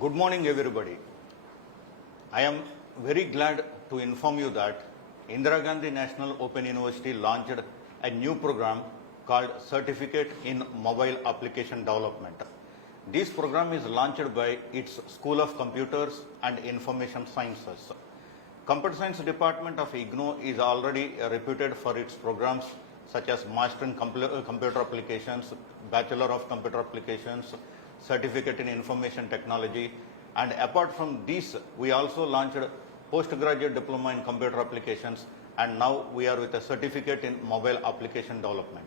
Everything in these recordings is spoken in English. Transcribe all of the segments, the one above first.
Good morning, everybody. I am very glad to inform you that Indira Gandhi National Open University launched a new program called Certificate in Mobile Application Development. This program is launched by its School of Computers and Information Sciences. Computer Science Department of IGNOU is already reputed for its programs such as Master in Computer Applications, Bachelor of Computer Applications, Certificate in Information Technology, and apart from these, we also launched Postgraduate Diploma in Computer Applications, and now we are with a Certificate in Mobile Application Development.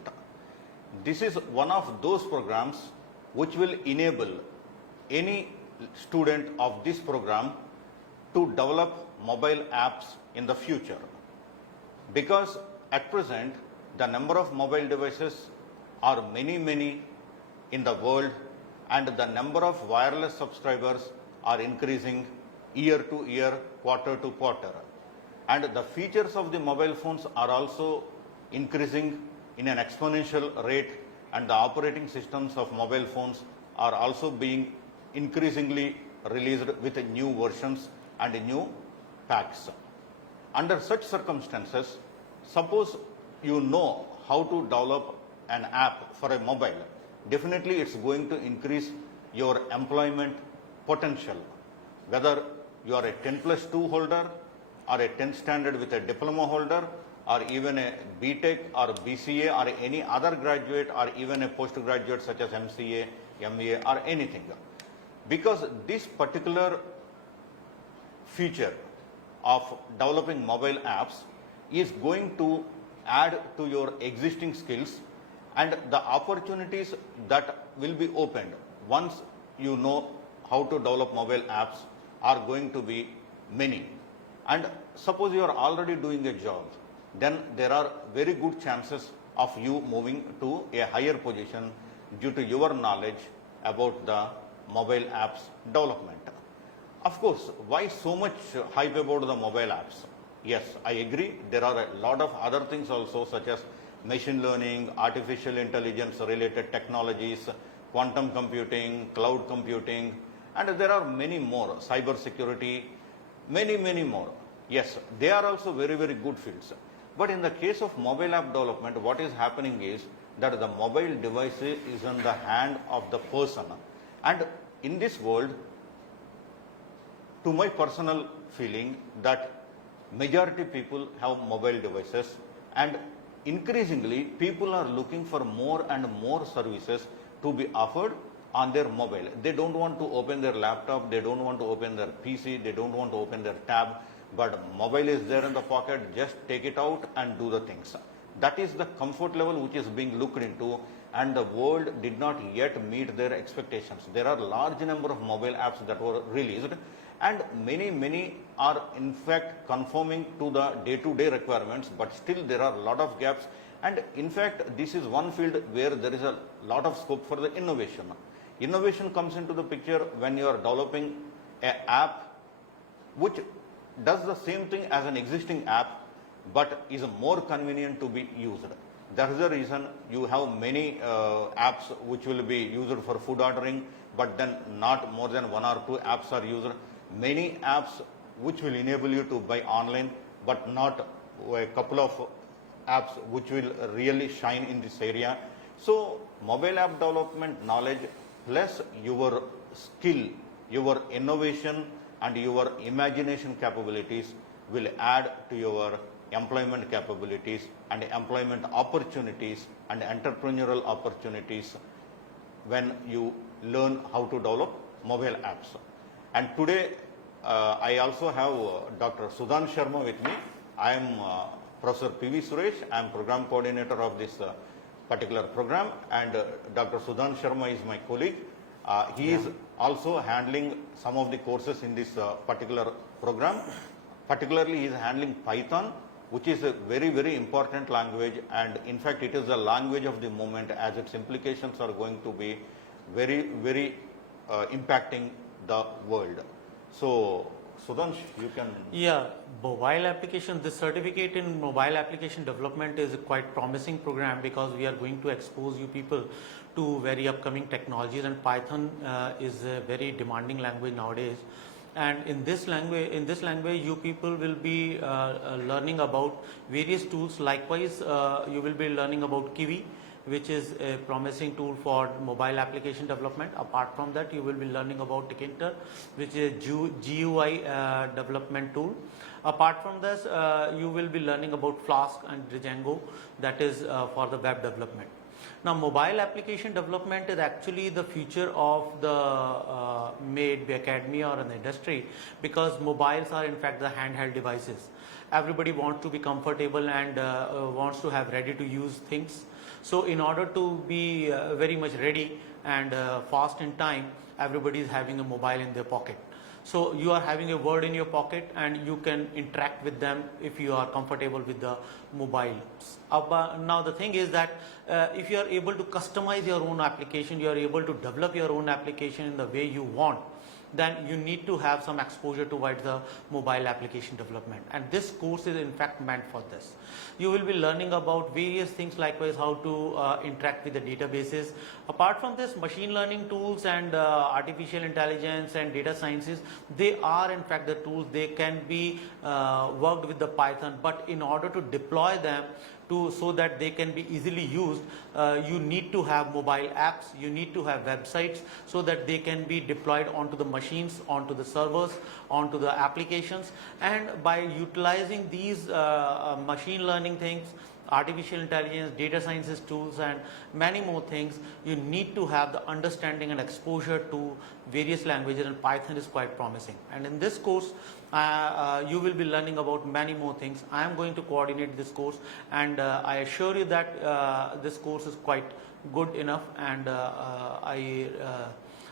This is one of those programs which will enable any student of this program to develop mobile apps in the future. Because at present, the number of mobile devices are many in the world, and the number of wireless subscribers are increasing year to year, quarter to quarter. And the features of the mobile phones are also increasing in an exponential rate, and the operating systems of mobile phones are also being increasingly released with new versions and new packs. Under such circumstances, suppose you know how to develop an app for a mobile, definitely it's going to increase your employment potential. Whether you are a 10+2 holder or a 10th standard with a diploma holder, or even a BTech or BCA or any other graduate, or even a postgraduate such as MCA, MBA or anything. Because this particular feature of developing mobile apps is going to add to your existing skills, and the opportunities that will be opened once you know how to develop mobile apps are going to be many. And suppose you are already doing a job, then there are very good chances of you moving to a higher position due to your knowledge about the mobile apps development. Of course, why so much hype about the mobile apps? Yes, I agree. There are a lot of other things also, such as machine learning, artificial intelligence related technologies, quantum computing, cloud computing, and there are many more, cyber security, many more. Yes, they are also very good fields. But in the case of mobile app development, what is happening is that the mobile device is in the hand of the person. And in this world, to my personal feeling, that majority people have mobile devices, and increasingly people are looking for more and more services to be offered on their mobile. They don't want to open their laptop, they don't want to open their PC, they don't want to open their tab, but mobile is there in the pocket, just take it out and do the things. That is the comfort level which is being looked into, and the world did not yet meet their expectations. There are large number of mobile apps that were released, and many are in fact conforming to the day-to-day requirements, but still there are a lot of gaps. And in fact, this is one field where there is a lot of scope for the innovation. Innovation comes into the picture when you are developing an app which does the same thing as an existing app, but is more convenient to be used. That is the reason you have many apps which will be used for food ordering, but then not more than 1 or 2 apps are used. Many apps which will enable you to buy online, but not a couple of apps which will really shine in this area. So mobile app development knowledge plus your skill, your innovation and your imagination capabilities will add to your employment capabilities and employment opportunities and entrepreneurial opportunities when you learn how to develop mobile apps. And today I also have Dr. Sudhan Sharma with me. I am Professor P.V. Suresh. I am program coordinator of this particular program, and Dr. Sudhan Sharma is my colleague. He is also handling some of the courses in this particular program. Particularly, he is handling Python, which is a very important language, and in fact it is the language of the moment, as its implications are going to be very impacting the world. So Sudhansh, you can... Yeah, mobile application, this certificate in mobile application development is a quite promising program, because we are going to expose you people to very upcoming technologies, and Python is a very demanding language nowadays. And in this language, you people will be learning about various tools. Likewise, you will be learning about Kiwi, which is a promising tool for mobile application development. Apart from that, you will be learning about Tkinter, which is a GUI development tool. Apart from this, you will be learning about Flask and Django, that is for the web development. Now, mobile application development is actually the future of the maybe academia or an industry, because mobiles are in fact the handheld devices. Everybody wants to be comfortable and wants to have ready to use things. So in order to be very much ready and fast in time, everybody is having a mobile in their pocket. So you are having a word in your pocket and you can interact with them if you are comfortable with the mobile. Now the thing is that if you are able to customize your own application, you are able to develop your own application in the way you want, then you need to have some exposure towards the mobile application development, and this course is in fact meant for this. You will be learning about various things, likewise how to interact with the databases. Apart from this, machine learning tools and artificial intelligence and data sciences, they are in fact the tools. They can be worked with the Python, but in order to deploy them so that they can be easily used, you need to have mobile apps, you need to have websites, so that they can be deployed onto the machines, onto the servers, onto the applications. And by utilizing these machine learning things, artificial intelligence, data sciences tools and many more things, you need to have the understanding and exposure to various languages, and Python is quite promising. And in this course, you will be learning about many more things. I am going to coordinate this course, and I assure you that this course is quite good enough, and I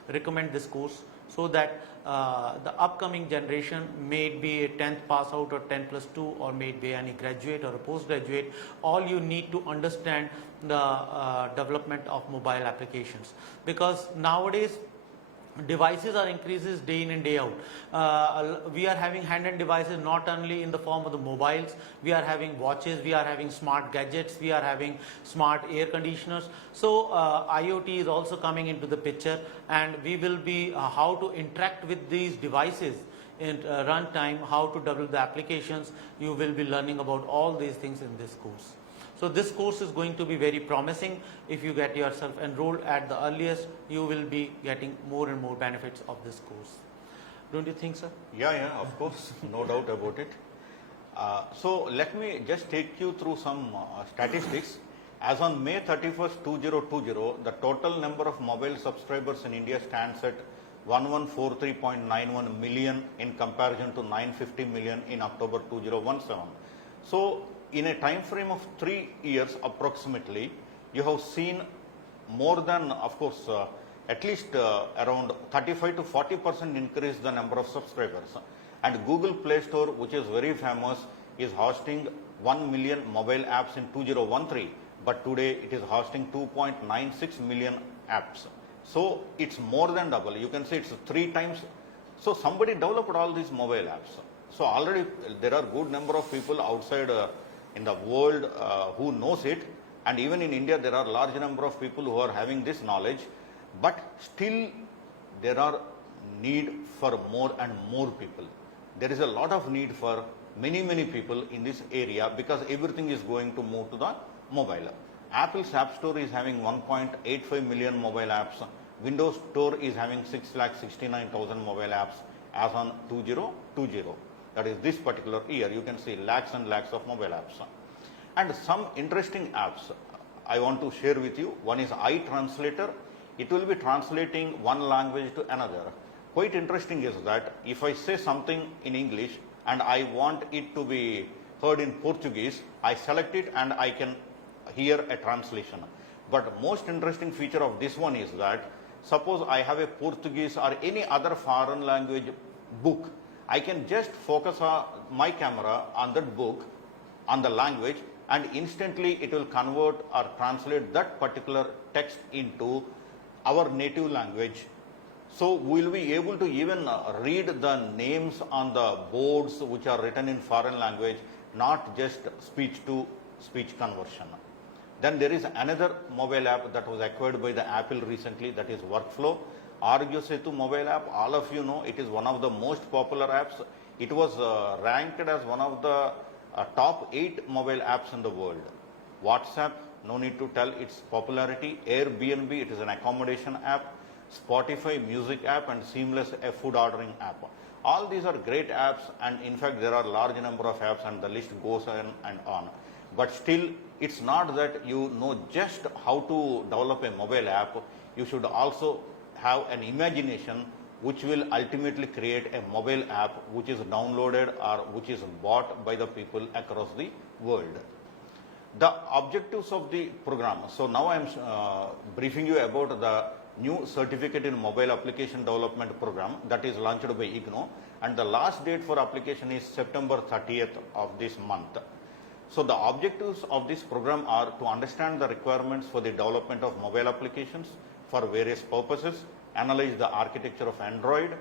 recommend this course, so that the upcoming generation, may it be a 10th pass out or 10+2, or may it be any graduate or a postgraduate, all you need to understand the development of mobile applications, because nowadays devices are increases day in and day out. We are having handheld devices not only in the form of the mobiles, we are having watches, we are having smart gadgets, we are having smart air conditioners. So IoT is also coming into the picture, and we will be how to interact with these devices in runtime, how to develop the applications. You will be learning about all these things in this course. So this course is going to be very promising. If you get yourself enrolled at the earliest, you will be getting more and more benefits of this course. Don't you think, sir? Yeah, of course, no doubt about it. So let me just take you through some statistics. As on May 31st, 2020, the total number of mobile subscribers in India stands at 1143.91 million in comparison to 950 million in October 2017. So in a time frame of 3 years approximately, you have seen more than, of course, at least around 35 to 40% increase the number of subscribers. And Google Play Store, which is very famous, is hosting 1 million mobile apps in 2013, but today it is hosting 2.96 million apps. So it's more than double. You can say it's 3 times. So somebody developed all these mobile apps. So already there are good number of people outside in the world who knows it, and even in India there are large number of people who are having this knowledge, but still there are need for more and more people. There is a lot of need for many people in this area, because everything is going to move to the mobile. Apple's App Store is having 1.85 million mobile apps. Windows Store is having 6,69,000 mobile apps as on 2020. That is this particular year. You can see lakhs and lakhs of mobile apps. And some interesting apps I want to share with you. One is iTranslator. It will be translating one language to another. Quite interesting is that if I say something in English and I want it to be heard in Portuguese, I select it and I can hear a translation. But most interesting feature of this one is that suppose I have a Portuguese or any other foreign language book, I can just focus my camera on that book, on the language, and instantly it will convert or translate that particular text into our native language. So we will be able to even read the names on the boards which are written in foreign language, not just speech to speech conversion. Then there is another mobile app that was acquired by the Apple recently, that is Workflow. Argyo Setu mobile app, all of you know, it is one of the most popular apps. It was ranked as one of the top 8 mobile apps in the world. WhatsApp, no need to tell its popularity. Airbnb, it is an accommodation app. Spotify, music app, and Seamless, a food ordering app. All these are great apps, and in fact there are large number of apps, and the list goes on and on. But still, it's not that you know just how to develop a mobile app. You should also have an imagination which will ultimately create a mobile app which is downloaded or which is bought by the people across the world. The objectives of the program. So now I am briefing you about the new Certificate in Mobile Application Development program that is launched by IGNOU, and the last date for application is September 30th of this month. So the objectives of this program are to understand the requirements for the development of mobile applications for various purposes, analyze the architecture of Android,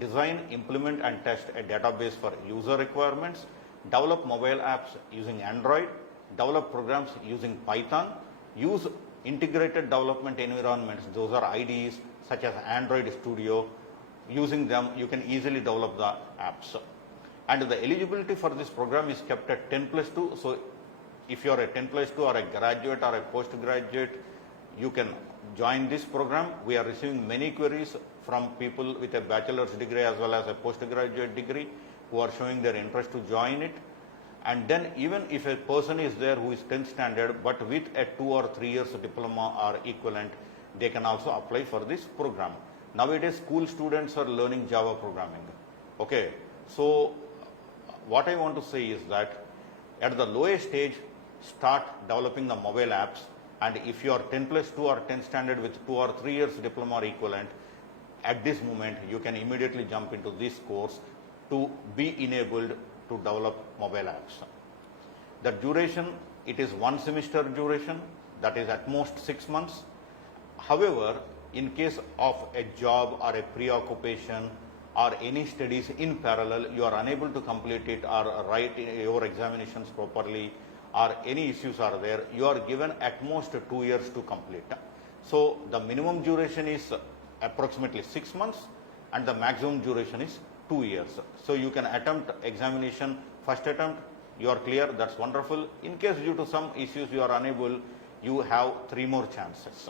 design, implement and test a database for user requirements, develop mobile apps using Android, develop programs using Python, use integrated development environments, those are IDEs such as Android Studio. Using them, you can easily develop the apps. And the eligibility for this program is kept at 10+2. So if you are a 10+2 or a graduate or a postgraduate, you can join this program. We are receiving many queries from people with a bachelor's degree as well as a postgraduate degree who are showing their interest to join it. And then even if a person is there who is 10th standard but with a 2 or 3 years diploma or equivalent, they can also apply for this program. Nowadays, school students are learning Java programming. Okay, so what I want to say is that at the lowest stage, start developing the mobile apps, and if you are 10+2 or 10th standard with 2 or 3 years diploma or equivalent, at this moment you can immediately jump into this course to be enabled to develop mobile apps. The duration, it is 1 semester duration, that is at most 6 months. However, in case of a job or a preoccupation or any studies in parallel, you are unable to complete it or write your examinations properly, or any issues are there, you are given at most 2 years to complete. So the minimum duration is approximately 6 months and the maximum duration is 2 years. So you can attempt examination first attempt, you are clear, that's wonderful. In case due to some issues you are unable, you have 3 more chances.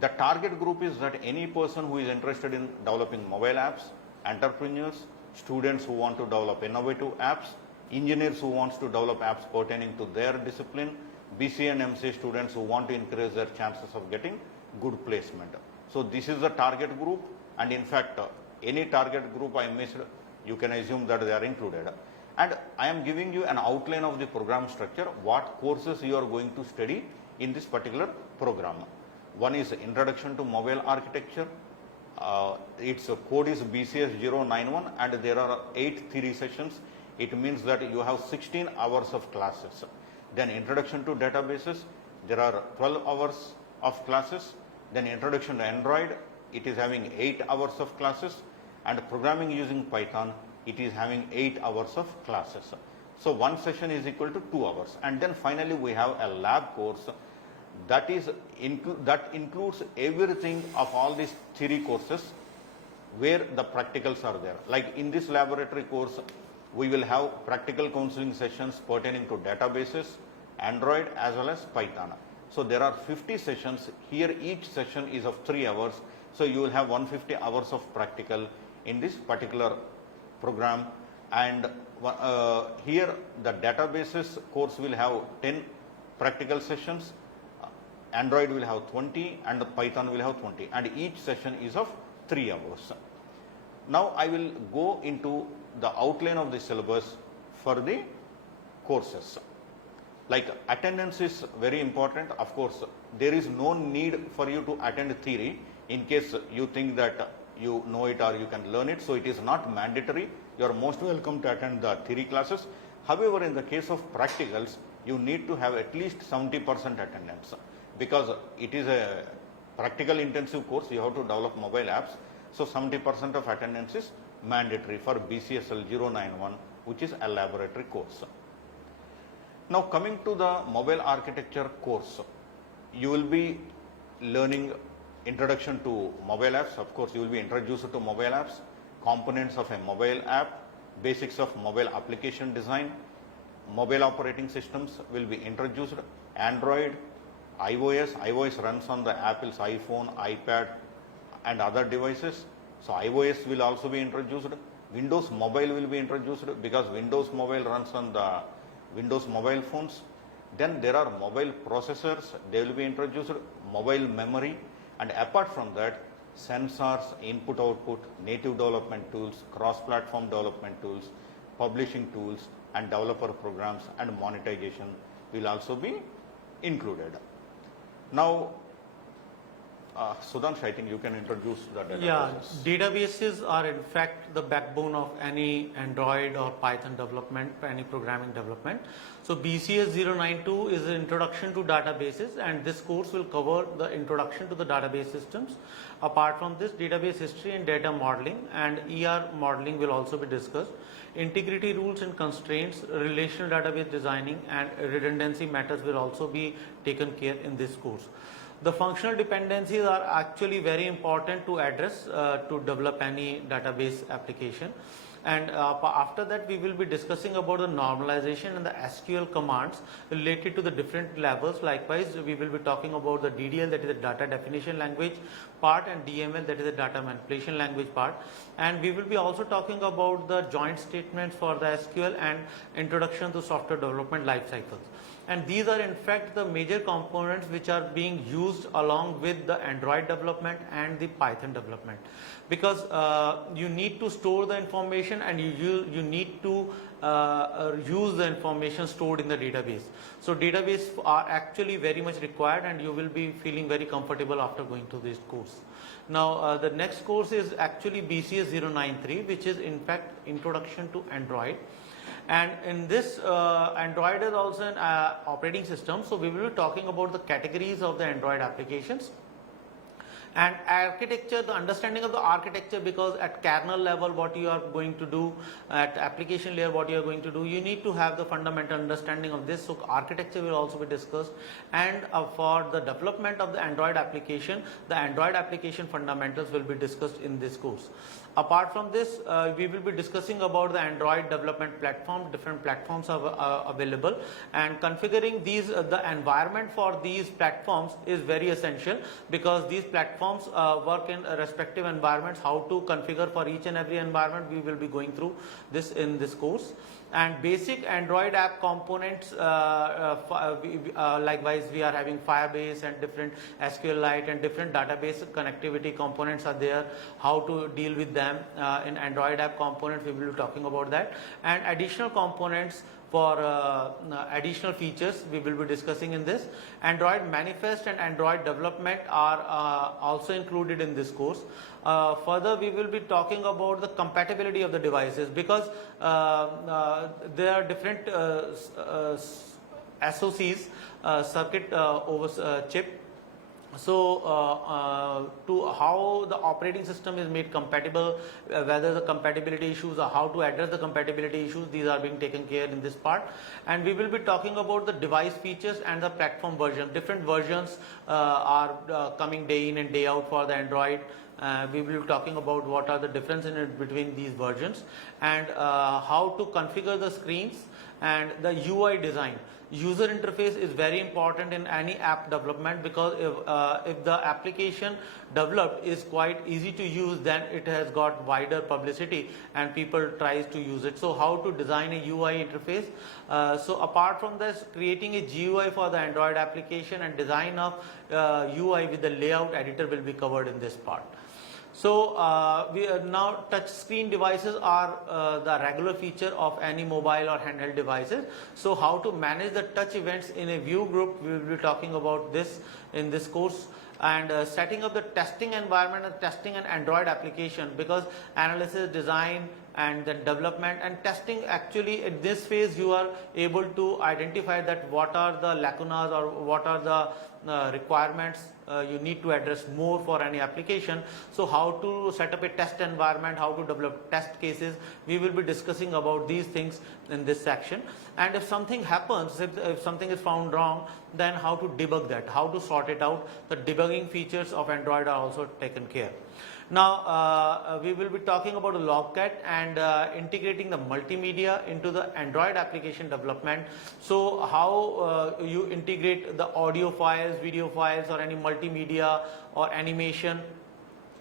The target group is that any person who is interested in developing mobile apps, entrepreneurs, students who want to develop innovative apps, engineers who wants to develop apps pertaining to their discipline, BCA and MCA students who want to increase their chances of getting good placement. So this is the target group, and in fact any target group I missed, you can assume that they are included. And I am giving you an outline of the program structure, what courses you are going to study in this particular program. One is Introduction to Mobile Architecture. Its code is BCS 091 and there are 8 theory sessions. It means that you have 16 hours of classes. Then Introduction to Databases, there are 12 hours of classes. Then Introduction to Android, it is having 8 hours of classes. And Programming using Python, it is having 8 hours of classes. So one session is equal to 2 hours. And then finally we have a lab course that includes everything of all these theory courses where the practicals are there. Like in this laboratory course, we will have practical counseling sessions pertaining to databases, Android as well as Python. So there are 50 sessions. Here each session is of 3 hours. So you will have 150 hours of practical in this particular program. And here the databases course will have 10 practical sessions. Android will have 20 and Python will have 20, and each session is of 3 hours. Now I will go into the outline of the syllabus for the courses. Like attendance is very important. Of course, there is no need for you to attend theory in case you think that you know it or you can learn it. So it is not mandatory. You are most welcome to attend the theory classes. However, in the case of practicals, you need to have at least 70% attendance. Because it is a practical intensive course, you have to develop mobile apps. So 70% of attendance is mandatory for BCSL 091, which is a laboratory course. Now coming to the mobile architecture course, you will be learning introduction to mobile apps. Of course, you will be introduced to mobile apps, components of a mobile app, basics of mobile application design, mobile operating systems will be introduced, Android, iOS runs on the Apple's iPhone, iPad and other devices. So iOS will also be introduced. Windows Mobile will be introduced because Windows Mobile runs on the Windows mobile phones. Then there are mobile processors, they will be introduced, mobile memory, and apart from that, sensors, input output, native development tools, cross-platform development tools, publishing tools, and developer programs and monetization will also be included. Now, Sudhanshu, I think you can introduce the databases. Yeah, databases are in fact the backbone of any Android or Python development, any programming development. So BCS 092 is an introduction to databases, and this course will cover the introduction to the database systems. Apart from this, database history and data modeling and ER modeling will also be discussed. Integrity rules and constraints, relational database designing and redundancy matters will also be taken care in this course. The functional dependencies are actually very important to address to develop any database application. And after that, we will be discussing about the normalization and the SQL commands related to the different levels. Likewise, we will be talking about the DDL, that is the data definition language part, and DML, that is the data manipulation language part. And we will be also talking about the joint statements for the SQL and introduction to software development life cycles. And these are in fact the major components which are being used along with the Android development and the Python development, because you need to store the information and you need to use the information stored in the database. So database are actually very much required, and you will be feeling very comfortable after going to this course. Now the next course is actually BCS 093, which is in fact introduction to Android. And in this, Android is also an operating system. So we will be talking about the categories of the Android applications and architecture, the understanding of the architecture, because at kernel level what you are going to do, at application layer what you are going to do, you need to have the fundamental understanding of this. So architecture will also be discussed, and for the development of the Android application, the Android application fundamentals will be discussed in this course. Apart from this, we will be discussing about the Android development platform. Different platforms are available, and configuring these the environment for these platforms is very essential, because these platforms work in respective environments. How to configure for each and every environment, we will be going through this in this course. And basic Android app components, likewise we are having Firebase and different SQLite and different database connectivity components are there. How to deal with them in Android app components, we will be talking about that. And additional components for additional features we will be discussing in this. Android manifest and Android development are also included in this course. Further, we will be talking about the compatibility of the devices, because there are different SoCs, circuit over chip. So to how the operating system is made compatible, whether the compatibility issues or how to address the compatibility issues, these are being taken care in this part. And we will be talking about the device features and the platform version. Different versions are coming day in and day out for the Android. We will be talking about what are the difference in it between these versions, and how to configure the screens and the UI design. User interface is very important in any app development, because if the application developed is quite easy to use, then it has got wider publicity and people tries to use it. So how to design a UI interface. So apart from this, creating a GUI for the Android application and design of UI with the layout editor will be covered in this part. So now touch screen devices are the regular feature of any mobile or handheld devices. So how to manage the touch events in a view group, we will be talking about this in this course. And setting up the testing environment and testing an Android application, because analysis, design and then development and testing, actually at this phase you are able to identify that what are the lacunas or what are the requirements you need to address more for any application. So how to set up a test environment, how to develop test cases, we will be discussing about these things in this section. And if something happens, if something is found wrong, then how to debug that, how to sort it out. The debugging features of Android are also taken care. Now we will be talking about a Logcat and integrating the multimedia into the Android application development. So how you integrate the audio files, video files, or any multimedia or animation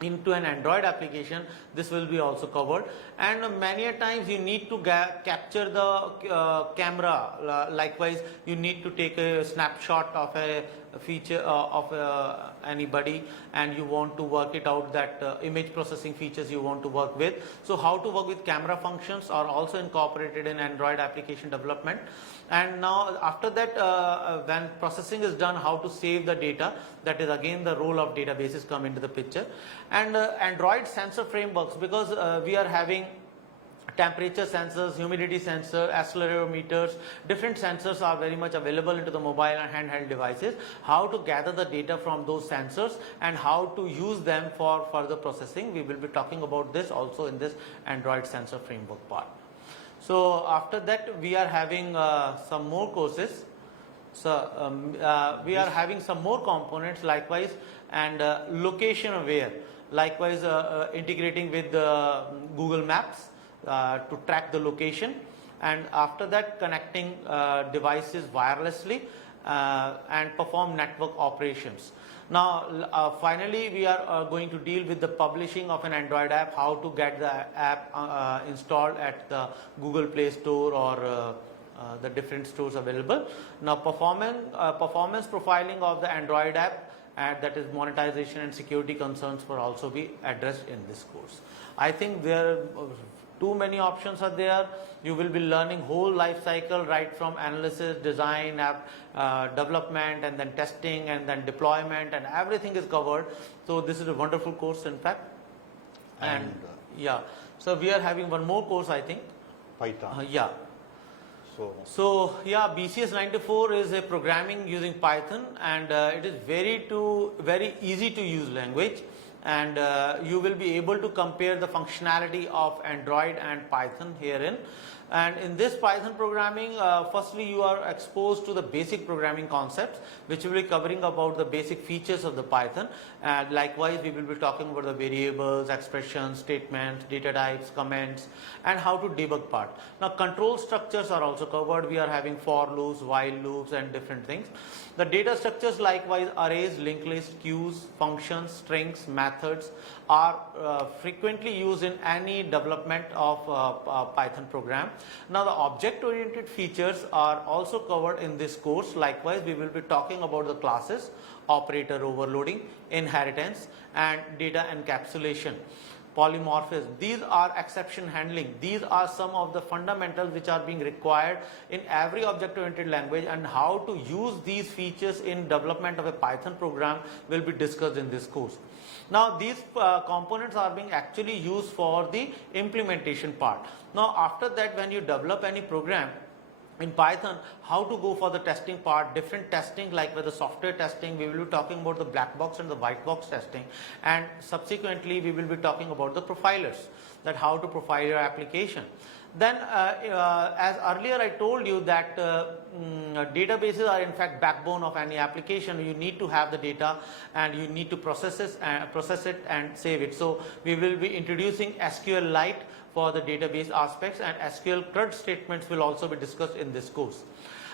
into an Android application, this will be also covered. And many a times you need to capture the camera, likewise you need to take a snapshot of a feature of anybody, and you want to work it out, that image processing features you want to work with. So how to work with camera functions are also incorporated in Android application development. And now after that, when processing is done, how to save the data, that is again the role of databases come into the picture. And Android sensor frameworks, because we are having temperature sensors, humidity sensor, accelerometers, different sensors are very much available into the mobile and handheld devices. How to gather the data from those sensors and how to use them for further processing, we will be talking about this also in this Android sensor framework part. So after that we are having some more courses. So we are having some more components likewise, and location aware, likewise integrating with Google Maps to track the location, and after that connecting devices wirelessly and perform network operations. Now finally we are going to deal with the publishing of an Android app, how to get the app installed at the Google Play Store or the different stores available. Now performance profiling of the Android app, and that is monetization and security concerns will also be addressed in this course. I think there too many options are there. You will be learning whole life cycle, right from analysis, design, app development, and then testing, and then deployment, and everything is covered. So this is a wonderful course in fact. And yeah, so we are having one more course, I think. Python. Yeah. So yeah, BCS 94 is a programming using Python, and it is very easy to use language, and you will be able to compare the functionality of Android and Python herein. And in this Python programming, firstly you are exposed to the basic programming concepts, which will be covering about the basic features of the Python, and likewise we will be talking about the variables, expressions, statements, data types, comments, and how to debug part. Now control structures are also covered. We are having for loops, while loops, and different things. The data structures likewise arrays, linked list, queues, functions, strings, methods are frequently used in any development of Python program. Now the object oriented features are also covered in this course. Likewise we will be talking about the classes, operator overloading, inheritance, and data encapsulation, polymorphism. These are exception handling. These are some of the fundamentals which are being required in every object oriented language, and how to use these features in development of a Python program will be discussed in this course. Now these components are being actually used for the implementation part. Now after that, when you develop any program in Python, how to go for the testing part, different testing, like with the software testing, we will be talking about the black box and the white box testing, and subsequently we will be talking about the profilers, that how to profile your application. Then as earlier I told you that databases are in fact backbone of any application. You need to have the data and you need to process it and save it. So we will be introducing SQLite for the database aspects, and SQL CRUD statements will also be discussed in this course.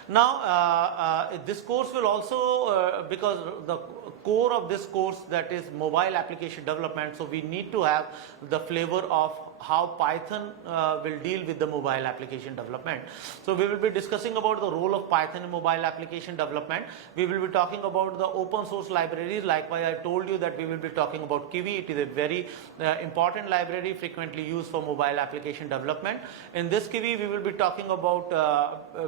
Now this course will also, because the core of this course, that is mobile application development, so we need to have the flavor of how Python will deal with the mobile application development. So we will be discussing about the role of Python in mobile application development. We will be talking about the open source libraries. Likewise, I told you that we will be talking about Kiwi. It is a very important library frequently used for mobile application development. In this Kiwi, we will be talking about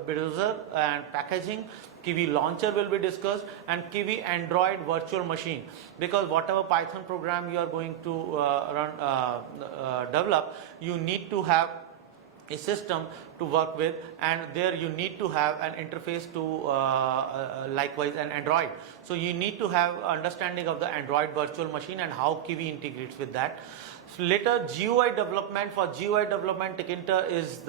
Builder and packaging. Kiwi launcher will be discussed, and Kiwi Android virtual machine, because whatever Python program you are going to develop, you need to have a system to work with, and there you need to have an interface to likewise an Android. So you need to have understanding of the Android virtual machine and how Kiwi integrates with that. So later GUI development, for GUI development Tkinter is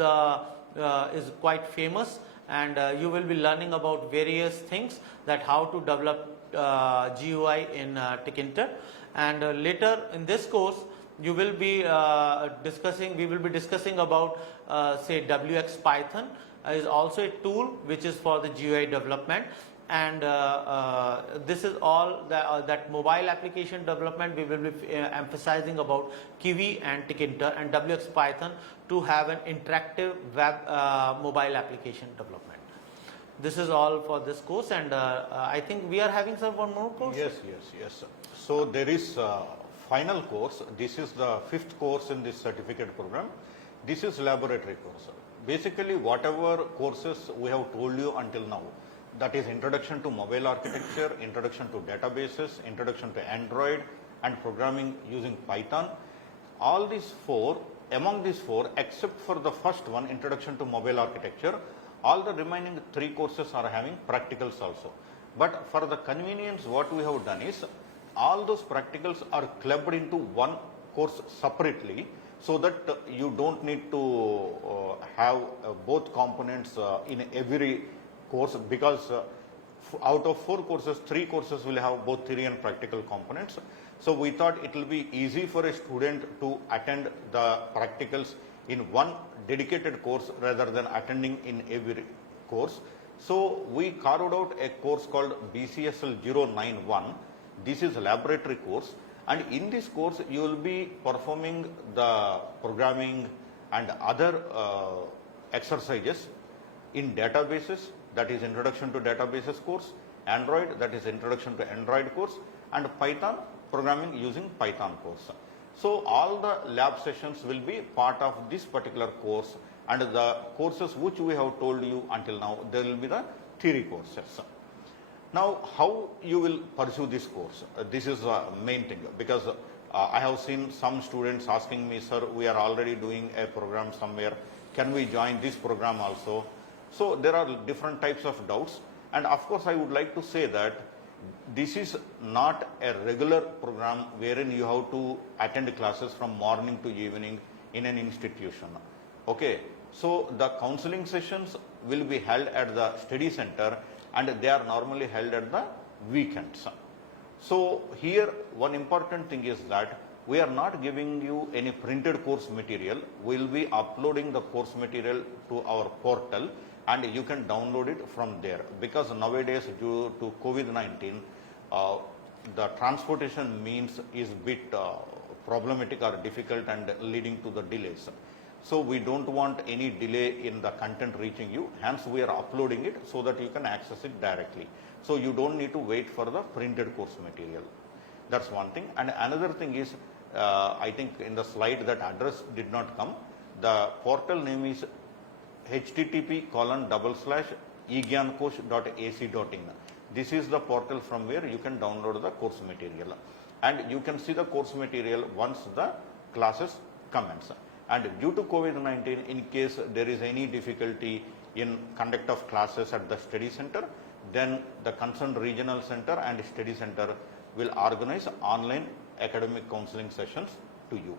quite famous, and you will be learning about various things that how to develop GUI in Tkinter. And later in this course you will be we will be discussing about say WX Python is also a tool which is for the GUI development, and this is all that mobile application development we will be emphasizing about Kiwi and Tkinter and WX Python to have an interactive web mobile application development. This is all for this course, and I think we are having some one more course. Yes. So there is final course. This is the 5th course in this certificate program. This is laboratory course. Basically, whatever courses we have told you until now, that is introduction to mobile architecture, introduction to databases, introduction to Android, and programming using Python. All these four, among these four, except for the first one, introduction to mobile architecture, all the remaining 3 courses are having practicals also. But for the convenience, what we have done is, all those practicals are clubbed into one course separately, so that you don't need to have both components in every course, because out of 4 courses, 3 courses will have both theory and practical components. So we thought it will be easy for a student to attend the practicals in one dedicated course rather than attending in every course. So we carved out a course called BCSL 091. This is a laboratory course, and in this course you will be performing the programming and other exercises in databases, that is introduction to databases course, Android, that is introduction to Android course, and Python, programming using Python course. So all the lab sessions will be part of this particular course, and the courses which we have told you until now, there will be the theory courses. Now, how you will pursue this course? This is the main thing, because I have seen some students asking me, sir, we are already doing a program somewhere, can we join this program also? So there are different types of doubts, and of course I would like to say that this is not a regular program wherein you have to attend classes from morning to evening in an institution. Okay, so the counseling sessions will be held at the study center, and they are normally held at the weekends. So here one important thing is that we are not giving you any printed course material. We will be uploading the course material to our portal, and you can download it from there, because nowadays due to COVID-19 the transportation means is bit problematic or difficult and leading to the delays. So we don't want any delay in the content reaching you, hence we are uploading it so that you can access it directly. So you don't need to wait for the printed course material. That's one thing. And another thing is, I think in the slide that address did not come, the portal name is http://egyankosh.ac.in. This is the portal from where you can download the course material, and you can see the course material once the classes commence. And due to COVID-19, in case there is any difficulty in conduct of classes at the study center, then the concerned regional center and study center will organize online academic counseling sessions to you,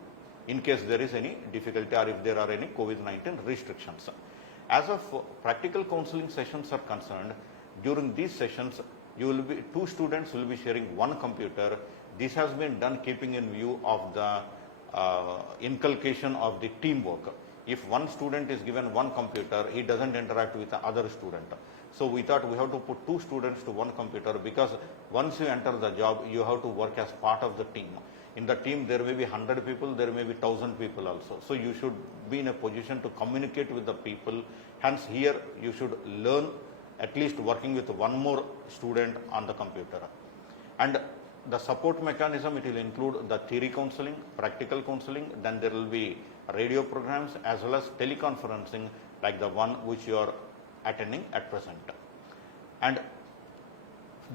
in case there is any difficulty or if there are any COVID-19 restrictions. As of practical counseling sessions are concerned, during these sessions, 2 students will be sharing one computer. This has been done keeping in view of the inculcation of the teamwork. If one student is given one computer, he doesn't interact with the other student. So we thought we have to put 2 students to one computer, because once you enter the job, you have to work as part of the team. In the team, there may be 100 people, there may be 1,000 people also. So you should be in a position to communicate with the people. Hence here, you should learn at least working with one more student on the computer. And the support mechanism, it will include the theory counseling, practical counseling, then there will be radio programs as well as teleconferencing like the one which you are attending at present. And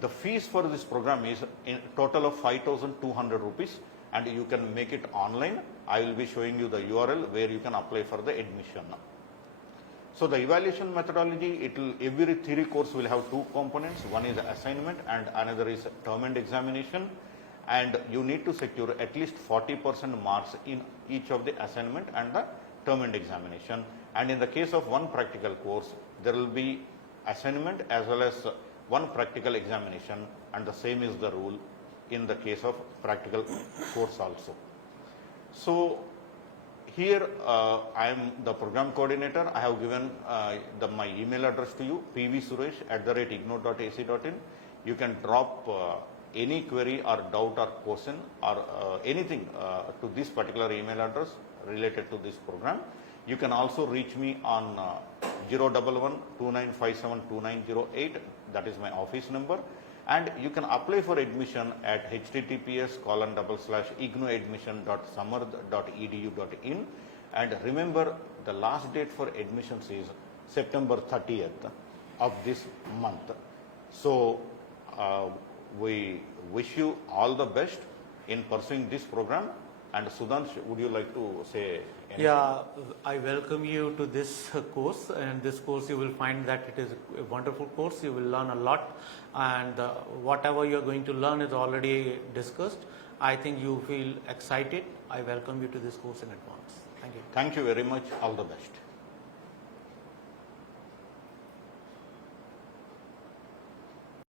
the fees for this program is in total of 5,200 rupees, and you can make it online. I will be showing you the URL where you can apply for the admission. So the evaluation methodology, every theory course will have two components. One is assignment and another is term and examination. And you need to secure at least 40% marks in each of the assignment and the term and examination. And in the case of one practical course, there will be assignment as well as one practical examination, and the same is the rule in the case of practical course also. So here I am the program coordinator. I have given my email address to you, pvsuresh@igno.ac.in. You can drop any query or doubt or question or anything to this particular email address related to this program. You can also reach me on 011-2957-2908. That is my office number. And you can apply for admission at https://ignoadmission.samarth.edu.in. And remember, the last date for admissions is September 30th of this month. So we wish you all the best in pursuing this program. And Sudhansh, would you like to say anything? Yeah, I welcome you to this course, and this course you will find that it is a wonderful course. You will learn a lot, and whatever you are going to learn is already discussed. I think you feel excited. I welcome you to this course in advance. Thank you. Thank you very much. All the best.